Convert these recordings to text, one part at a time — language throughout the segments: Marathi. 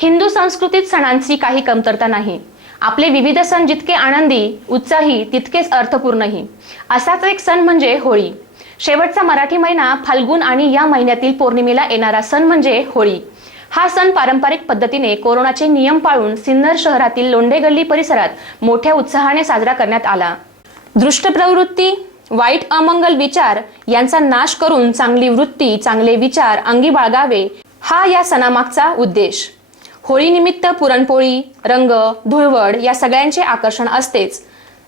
हिंदू संस्कृतीत सणांची काही कमतरता नाही. आपले विविध सण जितके आनंदी उत्साही तितकेच अर्थपूर्णही. असाच एक सण म्हणजे होळी. शेवटचा मराठी महिना फाल्गुन आणि या महिन्यातील पौर्णिमेला येणारा सण म्हणजे होळी. हा सण पारंपरिक पद्धतीने कोरोनाचे नियम पाळून सिन्नर शहरातील लोंढे गल्ली परिसरात मोठ्या उत्साहाने साजरा करण्यात आला. दृष्ट प्रवृत्ती वाईट अमंगल विचार यांचा नाश करून चांगली वृत्ती चांगले विचार अंगी बाळगावे हा या सणामागचा उद्देश. होळीनिमित्त पुरणपोळी रंग धुळवड या सगळ्यांचे आकर्षण असतेच.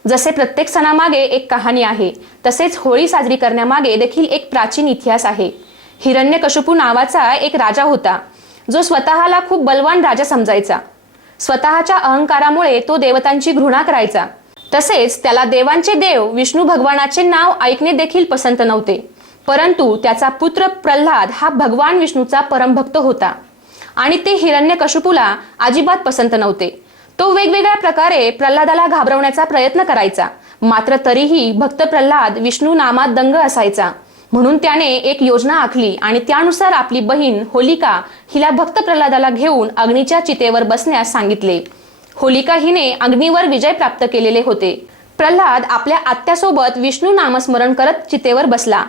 जसे प्रत्येक सणामागे एक कहाणी आहे तसेच होळी साजरी करण्यामागे देखील एक प्राचीन इतिहास आहे. हिरण्यकशुपू नावाचा एक राजा होता जो स्वतःला खूप बलवान राजा समजायचा. स्वतःच्या अहंकारामुळे तो देवतांची घृणा करायचा. तसेच त्याला देवांचे देव विष्णू भगवानाचे नाव ऐकणे देखील पसंत नव्हते. परंतु त्याचा पुत्र प्रल्हाद हा भगवान विष्णूचा परमभक्त होता. आणि ते हिरण्यकशिपूला अजिबात पसंत नव्हते. तो वेगवेगळ्या प्रकारे प्रल्हादाला घाबरवण्याचा प्रयत्न करायचा. मात्र तरीही भक्त प्रल्हाद विष्णू नामात दंग असायचा. म्हणून त्याने एक योजना आखली आणि त्यानुसार आपली बहीण होलिका हिला भक्त प्रल्हादाला घेऊन अग्नीच्या चितेवर बसण्यास सांगितले. होलिका हिने अग्नीवर विजय प्राप्त केलेले होते. प्रल्हाद आपल्या आत्यासोबत विष्णू नामस्मरण करत चितेवर बसला.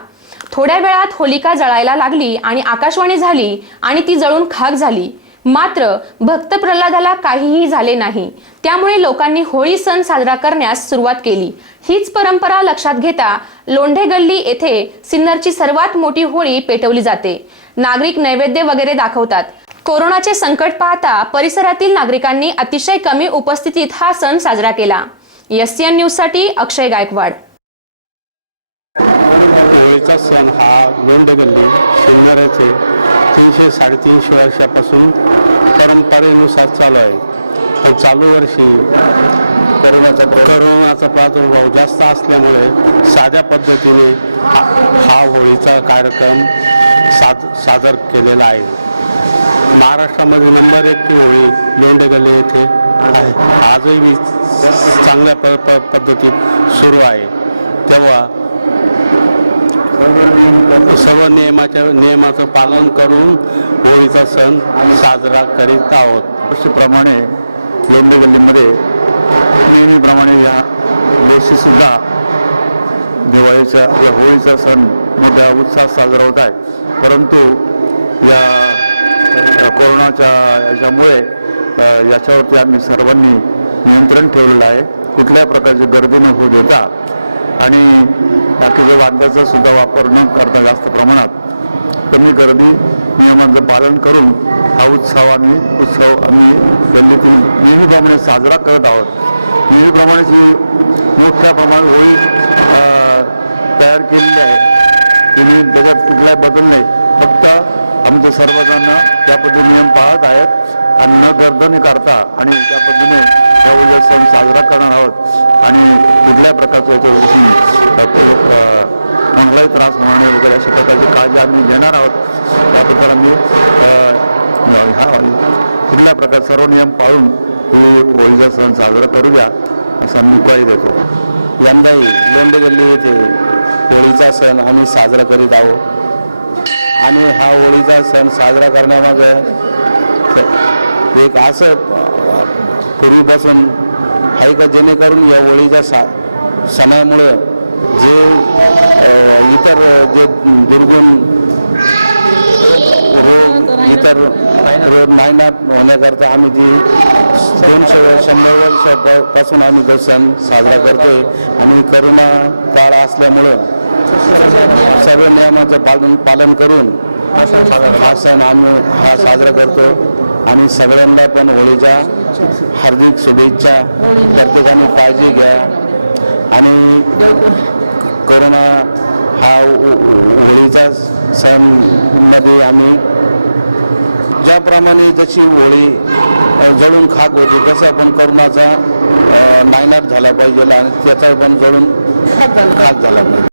थोड्या वेळात होलिका जळायला लागली आणि आकाशवाणी झाली आणि ती जळून खाक झाली. मात्र भक्त प्रल्हादाला काहीही झाले नाही. त्यामुळे लोकांनी होळी सण साजरा करण्यास सुरुवात केली. हीच परंपरा लक्षात घेता लोंढे गल्ली येथे सिन्नरची सर्वात मोठी होळी पेटवली जाते. नागरिक नैवेद्य वगैरे दाखवतात. कोरोनाचे संकट पाहता परिसरातील नागरिकांनी अतिशय कमी उपस्थितीत हा सण साजरा केला. एससीएन न्यूजसाठी अक्षय गायकवाड. होळीचा सण हा लोंढे गल्ली सिन्नर येथे तीनशे साडेतीनशे वर्षापासून परंपरेनुसार चालू आहे. पण चालू वर्षी कोरोनाचा करोनाचा प्रादुर्भाव जास्त असल्यामुळे साध्या पद्धतीने हा हा होळीचा कार्यक्रम साद सादर केलेला आहे. महाराष्ट्रामध्ये नंबर एकची होळी लोंढे गल्ली येथे आहे. आजही वी चांगल्या प प पद्धतीत सुरू आहे. तेव्हा सर्व नियमाच्या नियमाचं पालन करून होळीचा सण साजरा करीत आहोत. वर्षीप्रमाणे लोंढे गल्लीमध्ये नेहमीप्रमाणे या वर्षीसुद्धा दिवाळीचा आपल्या होळीचा सण मोठ्या उत्साहात साजरा होत आहे. परंतु या कोरोनाच्या याच्यामुळे याच्यावरती आम्ही सर्वांनी नियंत्रण ठेवलेलं आहे. कुठल्याही प्रकारची गर्दी न होऊ देता. आणि बाकीचं वाद्याचा सुद्धा वापर न करता जास्त प्रमाणात कमी गर्दी नियमांचं पालन करून हा उत्सव आम्ही उत्सव आम्ही गल्लीतील नेहमीप्रमाणे साजरा करत आहोत. नेहमीप्रमाणेच ही मोठ्या प्रमाणात होळी तयार केलेली आहे तिने त्याच्यात कुठलाही बदल नाही. फक्त आमचे सर्वजण त्या पद्धतीने नियम पाळत आहेत आणि न गर्द काढता करता आणि त्या पद्धतीने ह्या होळीचा सण साजरा करणार आहोत. आणि कुठल्या प्रकारचं याच्यापासून लोक- कोणालाही त्रास होणार नाही वगैरे अशा प्रकारची काळजी आम्ही घेणार आहोत. त्याबद्दल आम्ही कुठल्या प्रकार सर्व नियम पाळून ही होळीचा सण साजरा करूया असं आम्ही ग्वाही देतो. यंदाही लोंडे गल्ली येथे होळीचा सण आम्ही साजरा करीत आहोत. आणि हा होळीचा सण साजरा करण्यामागं स- एक असं पूर्वीपासून आहे का जेणेकरून या होळीच्या सा सणामुळं जे इतर जे दुर्गुण रोग इतर रोग नायनाट होण्याकरता आम्ही ती दोनशे वर्ष शंभर वर्ष प- पासून आम्ही तो सण साजरा करतोय. आणि करोना काळ असल्यामुळं सर्व नियमाचं पालन पालन करून हा सण आम्ही हा साजरा करतो. आणि सगळ्यांना पण होळीच्या हार्दिक शुभेच्छा. प्रत्येकाने काळजी घ्या. आणि करोना हा होळीचा सणमध्ये आम्ही ज्याप्रमाणे जशी होळी जळून खाक होते तसं पण करोनाचा नायनाट झाला पाहिजे आणि त्याचा पण जळून खाक झाला पाहिजे.